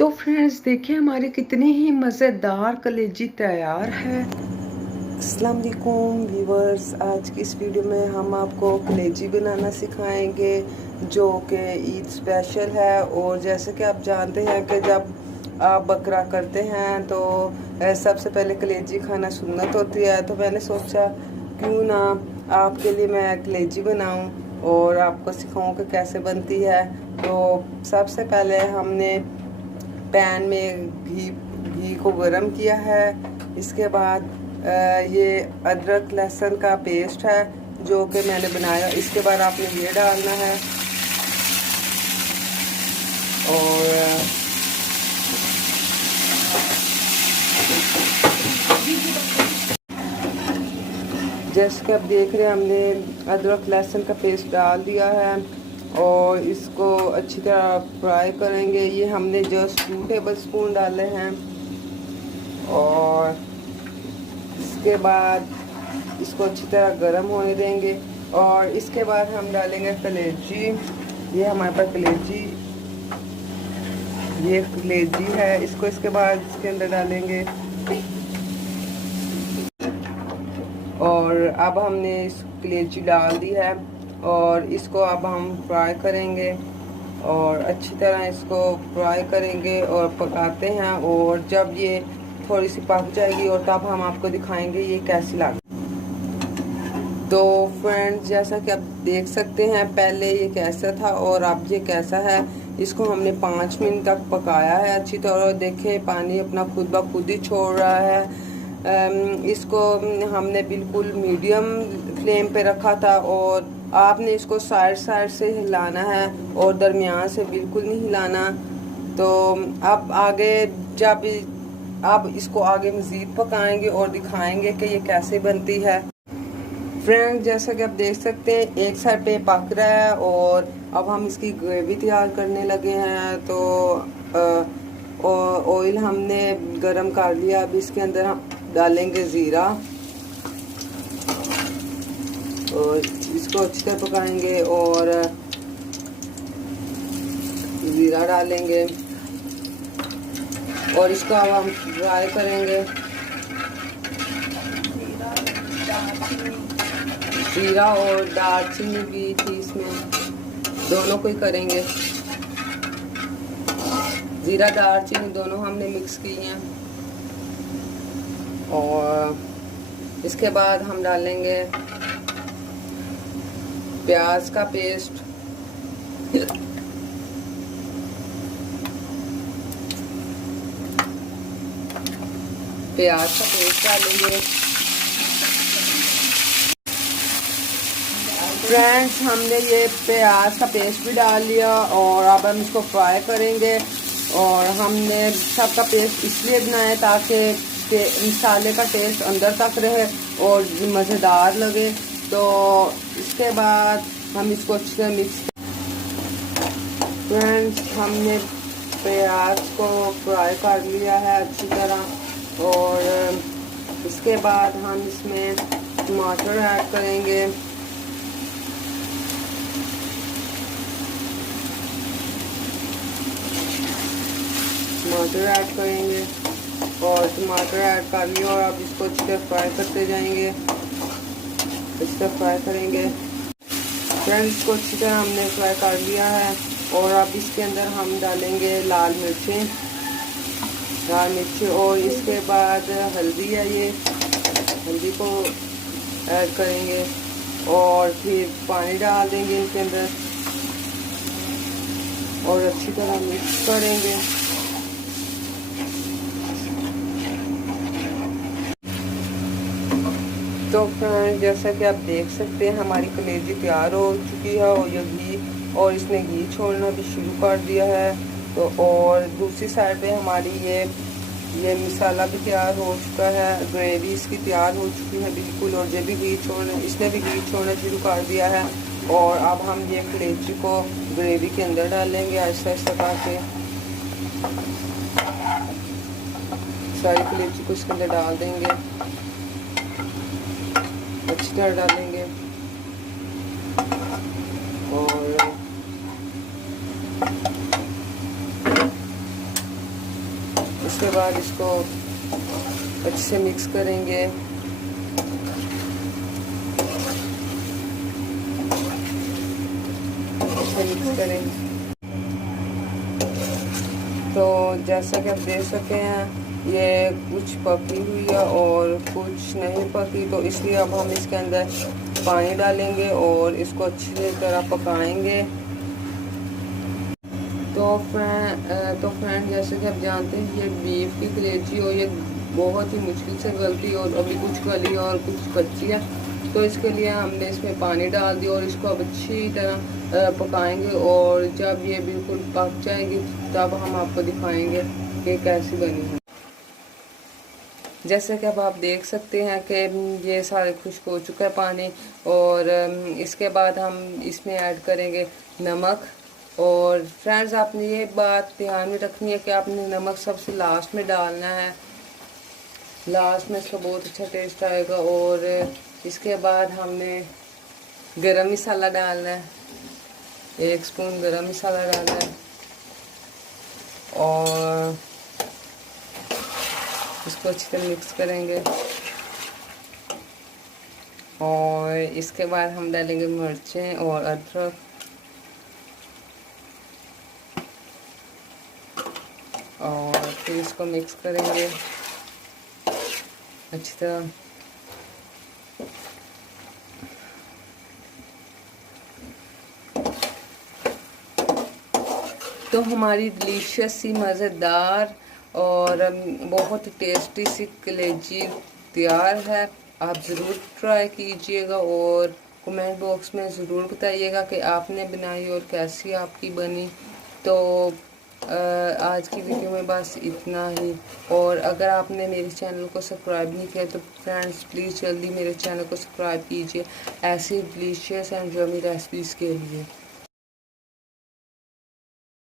तो फ्रेंड्स देखिए हमारी कितनी ही मज़ेदार कलेजी तैयार है। अस्सलाम वालेकुम व्यूवर्स, आज की इस वीडियो में हम आपको कलेजी बनाना सिखाएंगे जो कि ईद स्पेशल है। और जैसे कि आप जानते हैं कि जब आप बकरा करते हैं तो सबसे पहले कलेजी खाना सुन्नत होती है। तो मैंने सोचा क्यों ना आपके लिए मैं कलेजी बनाऊं और आपको सिखाऊं कि कैसे बनती है। तो सबसे पहले हमने पैन में घी को गरम किया है। इसके बाद ये अदरक लहसुन का पेस्ट है जो कि मैंने बनाया। इसके बाद आपने ये डालना है और जैसे कि आप देख रहे हैं हमने अदरक लहसुन का पेस्ट डाल दिया है और इसको अच्छी तरह फ्राई करेंगे। ये हमने जस्ट 2 टेबल स्पून डाले हैं और इसके बाद इसको अच्छी तरह गर्म होने देंगे। और इसके बाद हम डालेंगे कलेजी। ये हमारे पास ये कलेजी है। इसको इसके बाद इसके अंदर डालेंगे और अब हमने इस कलेजी डाल दी है और इसको अब हम फ्राई करेंगे और अच्छी तरह इसको फ्राई करेंगे और पकाते हैं। और जब ये थोड़ी सी पक जाएगी और तब हम आपको दिखाएंगे ये कैसी लगी। तो फ्रेंड्स जैसा कि आप देख सकते हैं पहले ये कैसा था और अब ये कैसा है। इसको हमने 5 मिनट तक पकाया है अच्छी तरह। देखें पानी अपना खुद ब खुद ही छोड़ रहा है। इसको हमने बिल्कुल मीडियम फ्लेम पे रखा था और आपने इसको साइड साइड से हिलाना है और दरमियान से बिल्कुल नहीं हिलाना। तो अब आगे जब अब इसको आगे मज़ीद पकाएंगे और दिखाएंगे कि ये कैसे बनती है। फ्रेंड जैसा कि आप देख सकते हैं एक साइड पे पक रहा है और अब हम इसकी ग्रेवी तैयार करने लगे हैं। तो ऑयल हमने गरम कर लिया। अब इसके अंदर हम डालेंगे ज़ीरा और इसको अच्छी तरह पकाएंगे और ज़ीरा डालेंगे और इसको अब हम फ्राई करेंगे। जीरा और दालचीनी भी थी इसमें, दोनों को ही करेंगे। जीरा दालचीनी दोनों हमने मिक्स की हैं और इसके बाद हम डालेंगे प्याज का पेस्ट। प्याज का पेस्ट डालेंगे। फ्रेंड्स हमने ये प्याज का पेस्ट भी डाल लिया और अब हम इसको फ्राई करेंगे। और हमने सबका पेस्ट इसलिए बनाया ताकि मसाले का टेस्ट अंदर तक रहे और मज़ेदार लगे। तो इसके बाद हम इसको अच्छे से मिक्स। फ्रेंड्स हमने प्याज को फ्राई कर लिया है अच्छी तरह और इसके बाद हम इसमें टमाटर ऐड करेंगे। टमाटर ऐड करेंगे और टमाटर ऐड कर लिया और अब इसको अच्छी तरह फ्राई करते जाएंगे। इस तरह फ्राई करेंगे। फ्रेंड्स इसको अच्छी तरह हमने फ्राई कर लिया है और अब इसके अंदर हम डालेंगे लाल मिर्चें और इसके बाद हल्दी है। ये हल्दी को ऐड करेंगे और फिर पानी डाल देंगे इनके अंदर और अच्छी तरह मिक्स करेंगे। तो फ्रेंड जैसा कि आप देख सकते हैं हमारी कलेजी तैयार हो चुकी है और ये घी और इसने घी छोड़ना भी शुरू कर दिया है। तो और दूसरी साइड पे हमारी ये मसाला भी तैयार हो चुका है। ग्रेवी इसकी तैयार हो चुकी है बिल्कुल और ये भी इसने भी घी छोड़ना शुरू कर दिया है। और अब हम ये कलेजी को ग्रेवी के अंदर डालेंगे आहिस्ता आहिस्ता करके। सारी कलेजी को इसके अंदर डाल देंगे, अच्छी तरह डालेंगे और उसके बाद इसको अच्छे से मिक्स करेंगे। अच्छे मिक्स करेंगे। तो जैसा कि आप देख सकते हैं ये कुछ पकी हुई है और कुछ नहीं पकी, तो इसलिए अब हम इसके अंदर पानी डालेंगे और इसको अच्छी तरह पकाएंगे। तो फ्रेंड जैसे कि आप जानते हैं ये बीफ की कलेजी और ये बहुत ही मुश्किल से गलती है और अभी कुछ गली और कुछ कच्ची है, तो इसके लिए हमने इसमें पानी डाल दिया और इसको अब अच्छी तरह पकाएंगे। और जब ये बिल्कुल पक जाएगी तब हम आपको दिखाएंगे कि कैसी बनी है। जैसे कि अब आप देख सकते हैं कि ये सारे खुश्क हो चुका है पानी, और इसके बाद हम इसमें ऐड करेंगे नमक। और फ्रेंड्स आपने ये बात ध्यान में रखनी है कि आपने नमक सबसे लास्ट में डालना है, लास्ट में इसका बहुत अच्छा टेस्ट आएगा। और इसके बाद हमने गरम मसाला डालना है, 1 स्पून गरम मसाला डालना है और इसको अच्छी तरह मिक्स करेंगे। और इसके बाद हम डालेंगे मिर्चें और अदरक, और फिर इसको मिक्स करेंगे अच्छी तरह। तो हमारी डिलीशियस सी मज़ेदार और बहुत टेस्टी सी कलेजी तैयार है। आप ज़रूर ट्राई कीजिएगा और कमेंट बॉक्स में ज़रूर बताइएगा कि आपने बनाई और कैसी आपकी बनी। तो आज की वीडियो में बस इतना ही। और अगर आपने मेरे चैनल को सब्सक्राइब नहीं किया तो फ्रेंड्स प्लीज़ जल्दी मेरे चैनल को सब्सक्राइब कीजिए ऐसी डिलीशियस एंड यम्मी रेसिपीज़ के लिए।